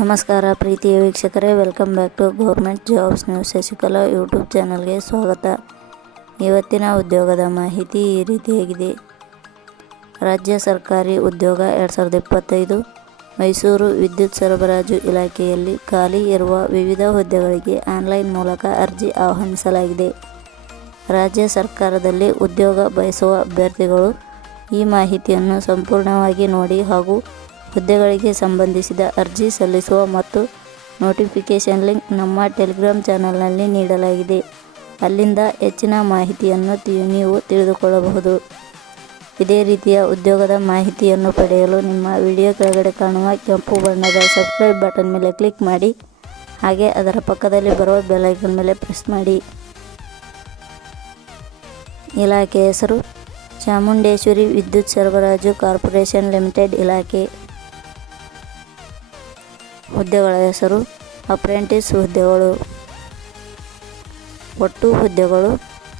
ನಮಸ್ಕಾರ ಪ್ರೀತಿಯ ವೀಕ್ಷಕರೇ welcome back to government jobs news Shashikala YouTube ಚಾನಲ್ಗೆ ಸ್ವಾಗತ. ಇವತ್ತಿನ ಉದ್ಯೋಗದ ಮಾಹಿತಿ ಈ ರೀತಿಯಾಗಿದೆ. ರಾಜ್ಯ ಸರ್ಕಾರಿ ಉದ್ಯೋಗ ಎರಡು ಸಾವಿರದ ಇಪ್ಪತ್ತೈದು, ಮೈಸೂರು ವಿದ್ಯುತ್ ಸರಬರಾಜು ಇಲಾಖೆಯಲ್ಲಿ ಖಾಲಿ ಇರುವ ವಿವಿಧ ಹುದ್ದೆಗಳಿಗೆ ಆನ್ಲೈನ್ ಮೂಲಕ ಅರ್ಜಿ ಆಹ್ವಾನಿಸಲಾಗಿದೆ. ರಾಜ್ಯ ಸರ್ಕಾರದಲ್ಲಿ ಉದ್ಯೋಗ ಬಯಸುವ ಅಭ್ಯರ್ಥಿಗಳು ಈ ಮಾಹಿತಿಯನ್ನು ಸಂಪೂರ್ಣವಾಗಿ ನೋಡಿ ಹಾಗೂ ಹುದ್ದೆಗಳಿಗೆ ಸಂಬಂಧಿಸಿದ ಅರ್ಜಿ ಸಲ್ಲಿಸುವ ಮತ್ತು ನೋಟಿಫಿಕೇಷನ್ ಲಿಂಕ್ ನಮ್ಮ ಟೆಲಿಗ್ರಾಮ್ ಚಾನಲ್ನಲ್ಲಿ ನೀಡಲಾಗಿದೆ. ಅಲ್ಲಿಂದ ಹೆಚ್ಚಿನ ಮಾಹಿತಿಯನ್ನು ನೀವು ತಿಳಿದುಕೊಳ್ಳಬಹುದು. ಇದೇ ರೀತಿಯ ಉದ್ಯೋಗದ ಮಾಹಿತಿಯನ್ನು ಪಡೆಯಲು ನಿಮ್ಮ ವಿಡಿಯೋ ಕೆಳಗಡೆ ಕಾಣುವ ಕೆಂಪು ಬಣ್ಣದ ಸಬ್ಸ್ಕ್ರೈಬ್ ಬಟನ್ ಮೇಲೆ ಕ್ಲಿಕ್ ಮಾಡಿ, ಹಾಗೆ ಅದರ ಪಕ್ಕದಲ್ಲಿ ಬರುವ ಬೆಲೈಕನ್ ಮೇಲೆ ಪ್ರೆಸ್ ಮಾಡಿ. ಇಲಾಖೆ ಹೆಸರು ಚಾಮುಂಡೇಶ್ವರಿ ವಿದ್ಯುತ್ ಸರಬರಾಜು ಕಾರ್ಪೊರೇಷನ್ ಲಿಮಿಟೆಡ್ ಇಲಾಖೆ. ಹುದ್ದೆಗಳ ಹೆಸರು ಅಪ್ರೆಂಟಿಸ್ ಹುದ್ದೆಗಳು. ಒಟ್ಟು ಹುದ್ದೆಗಳು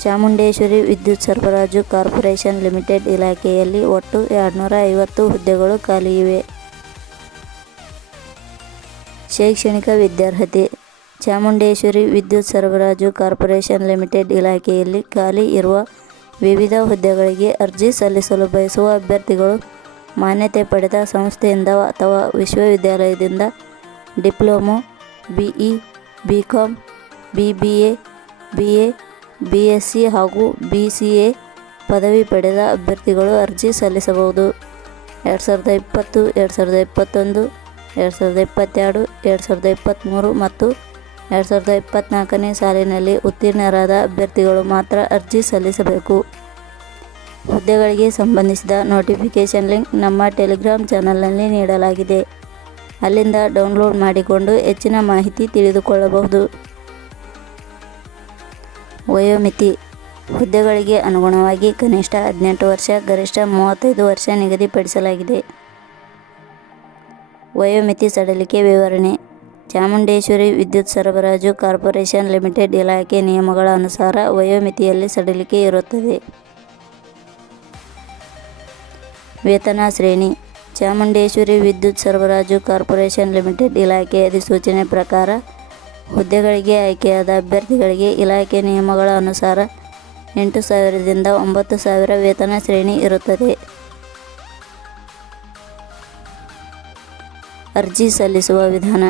ಚಾಮುಂಡೇಶ್ವರಿ ವಿದ್ಯುತ್ ಸರಬರಾಜು ಕಾರ್ಪೊರೇಷನ್ ಲಿಮಿಟೆಡ್ ಇಲಾಖೆಯಲ್ಲಿ ಒಟ್ಟು ಎರಡುನೂರ ಐವತ್ತು ಹುದ್ದೆಗಳು ಖಾಲಿ ಇವೆ. ಶೈಕ್ಷಣಿಕ ವಿದ್ಯಾರ್ಹತೆ ಚಾಮುಂಡೇಶ್ವರಿ ವಿದ್ಯುತ್ ಸರಬರಾಜು ಕಾರ್ಪೊರೇಷನ್ ಲಿಮಿಟೆಡ್ ಇಲಾಖೆಯಲ್ಲಿ ಖಾಲಿ ಇರುವ ವಿವಿಧ ಹುದ್ದೆಗಳಿಗೆ ಅರ್ಜಿ ಸಲ್ಲಿಸಲು ಬಯಸುವ ಅಭ್ಯರ್ಥಿಗಳು ಮಾನ್ಯತೆ ಪಡೆದ ಸಂಸ್ಥೆಯಿಂದ ಅಥವಾ ವಿಶ್ವವಿದ್ಯಾಲಯದಿಂದ diploma B E B com B B A B A B S C ಹಾಗೂ ಬಿ ಸಿ ಎ ಪದವಿ ಪಡೆದ ಅಭ್ಯರ್ಥಿಗಳು ಅರ್ಜಿ ಸಲ್ಲಿಸಬಹುದು. ಎರಡು ಸಾವಿರದ ಇಪ್ಪತ್ತು, ಎರಡು ಸಾವಿರದ ಇಪ್ಪತ್ತೊಂದು, ಎರಡು ಸಾವಿರದ ಇಪ್ಪತ್ತೆರಡು, ಎರಡು ಸಾವಿರದ ಇಪ್ಪತ್ತ್ಮೂರು ಮತ್ತು ಎರಡು ಸಾವಿರದ ಇಪ್ಪತ್ತ್ನಾಲ್ಕನೇ ಸಾಲಿನಲ್ಲಿ ಉತ್ತೀರ್ಣರಾದ ಅಭ್ಯರ್ಥಿಗಳು ಮಾತ್ರ ಅರ್ಜಿ ಸಲ್ಲಿಸಬೇಕು. ಹುದ್ದೆಗಳಿಗೆ ಸಂಬಂಧಿಸಿದ ನೋಟಿಫಿಕೇಷನ್ ಲಿಂಕ್ ನಮ್ಮ ಟೆಲಿಗ್ರಾಮ್ ಚಾನಲ್ನಲ್ಲಿ ನೀಡಲಾಗಿದೆ. ಅಲ್ಲಿಂದ ಡೌನ್ಲೋಡ್ ಮಾಡಿಕೊಂಡು ಹೆಚ್ಚಿನ ಮಾಹಿತಿ ತಿಳಿದುಕೊಳ್ಳಬಹುದು. ವಯೋಮಿತಿ. ಹುದ್ದೆಗಳಿಗೆ ಅನುಗುಣವಾಗಿ ಕನಿಷ್ಠ ಹದಿನೆಂಟು ವರ್ಷ, ಗರಿಷ್ಠ ಮೂವತ್ತೈದು ವರ್ಷ ನಿಗದಿಪಡಿಸಲಾಗಿದೆ. ವಯೋಮಿತಿ ಸಡಲಿಕೆ ವಿವರಣೆ. ಚಾಮುಂಡೇಶ್ವರಿ ವಿದ್ಯುತ್ ಸರಬರಾಜು ಕಾರ್ಪೊರೇಷನ್ ಲಿಮಿಟೆಡ್ ಇಲಾಖೆ ನಿಯಮಗಳ ಅನುಸಾರ ವಯೋಮಿತಿಯಲ್ಲಿ ಸಡಿಲಿಕೆ ಇರುತ್ತದೆ. ವೇತನ ಶ್ರೇಣಿ. ಚಾಮುಂಡೇಶ್ವರಿ ವಿದ್ಯುತ್ ಸರಬರಾಜು ಕಾರ್ಪೊರೇಷನ್ ಲಿಮಿಟೆಡ್ ಇಲಾಖೆ ಅಧಿಸೂಚನೆ ಪ್ರಕಾರ ಹುದ್ದೆಗಳಿಗೆ ಆಯ್ಕೆಯಾದ ಅಭ್ಯರ್ಥಿಗಳಿಗೆ ಇಲಾಖೆ ನಿಯಮಗಳ ಅನುಸಾರ ಎಂಟು ಸಾವಿರದಿಂದ ಒಂಬತ್ತು ಸಾವಿರ ವೇತನ ಶ್ರೇಣಿ ಇರುತ್ತದೆ. ಅರ್ಜಿ ಸಲ್ಲಿಸುವ ವಿಧಾನ.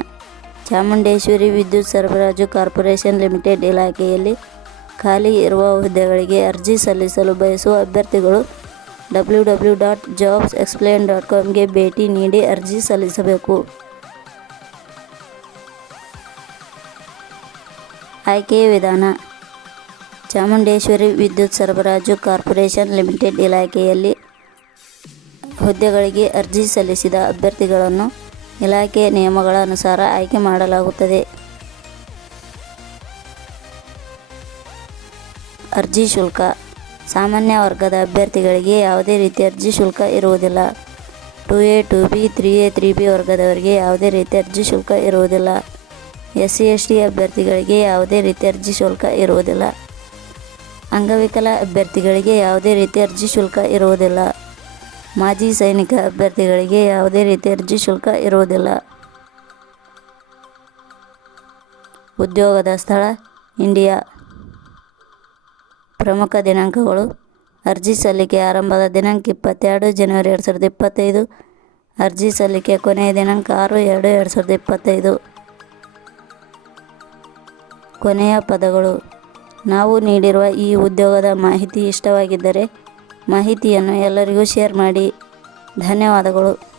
ಚಾಮುಂಡೇಶ್ವರಿ ವಿದ್ಯುತ್ ಸರಬರಾಜು ಕಾರ್ಪೊರೇಷನ್ ಲಿಮಿಟೆಡ್ ಇಲಾಖೆಯಲ್ಲಿ ಖಾಲಿ ಇರುವ ಹುದ್ದೆಗಳಿಗೆ ಅರ್ಜಿ ಸಲ್ಲಿಸಲು ಬಯಸುವ ಅಭ್ಯರ್ಥಿಗಳು W W dot jobs explain dot ಕಾಮ್ಗೆ ಭೇಟಿ ನೀಡಿ ಅರ್ಜಿ ಸಲ್ಲಿಸಬೇಕು. ಆಯ್ಕೆಯ ವಿಧಾನ. ಚಾಮುಂಡೇಶ್ವರಿ ವಿದ್ಯುತ್ ಸರಬರಾಜು ಕಾರ್ಪೊರೇಷನ್ ಲಿಮಿಟೆಡ್ ಇಲಾಖೆಯಲ್ಲಿ ಹುದ್ದೆಗಳಿಗೆ ಅರ್ಜಿ ಸಲ್ಲಿಸಿದ ಅಭ್ಯರ್ಥಿಗಳನ್ನು ಇಲಾಖೆಯ ನಿಯಮಗಳ ಅನುಸಾರ ಆಯ್ಕೆ ಮಾಡಲಾಗುತ್ತದೆ. ಅರ್ಜಿ ಶುಲ್ಕ. ಸಾಮಾನ್ಯ ವರ್ಗದ ಅಭ್ಯರ್ಥಿಗಳಿಗೆ ಯಾವುದೇ ರೀತಿಯ ಅರ್ಜಿ ಶುಲ್ಕ ಇರುವುದಿಲ್ಲ. Two A, two B, three A, three B ವರ್ಗದವರಿಗೆ ಯಾವುದೇ ರೀತಿಯ ಅರ್ಜಿ ಶುಲ್ಕ ಇರುವುದಿಲ್ಲ. ಎಸ್ ಸಿ ಎಸ್ ಟಿ ಅಭ್ಯರ್ಥಿಗಳಿಗೆ ಯಾವುದೇ ರೀತಿಯ ಅರ್ಜಿ ಶುಲ್ಕ ಇರುವುದಿಲ್ಲ. ಅಂಗವಿಕಲ ಅಭ್ಯರ್ಥಿಗಳಿಗೆ ಯಾವುದೇ ರೀತಿಯ ಅರ್ಜಿ ಶುಲ್ಕ ಇರುವುದಿಲ್ಲ. ಮಾಜಿ ಸೈನಿಕ ಅಭ್ಯರ್ಥಿಗಳಿಗೆ ಯಾವುದೇ ರೀತಿ ಅರ್ಜಿ ಶುಲ್ಕ ಇರುವುದಿಲ್ಲ. ಉದ್ಯೋಗದ ಸ್ಥಳ, ಇಂಡಿಯಾ. ಪ್ರಮುಖ ದಿನಾಂಕಗಳು. ಅರ್ಜಿ ಸಲ್ಲಿಕೆ ಆರಂಭದ ದಿನಾಂಕ ಇಪ್ಪತ್ತೆರಡು ಜನವರಿ ಎರಡು ಸಾವಿರದ ಇಪ್ಪತ್ತೈದು. ಅರ್ಜಿ ಸಲ್ಲಿಕೆ ಕೊನೆಯ ದಿನಾಂಕ ಆರು ಎರಡು ಎರಡು ಸಾವಿರದ ಇಪ್ಪತ್ತೈದು. ಕೊನೆಯ ಪದಗಳು. ನಾವು ನೀಡಿರುವ ಈ ಉದ್ಯೋಗದ ಮಾಹಿತಿ ಇಷ್ಟವಾಗಿದ್ದರೆ ಮಾಹಿತಿಯನ್ನು ಎಲ್ಲರಿಗೂ ಶೇರ್ ಮಾಡಿ. ಧನ್ಯವಾದಗಳು.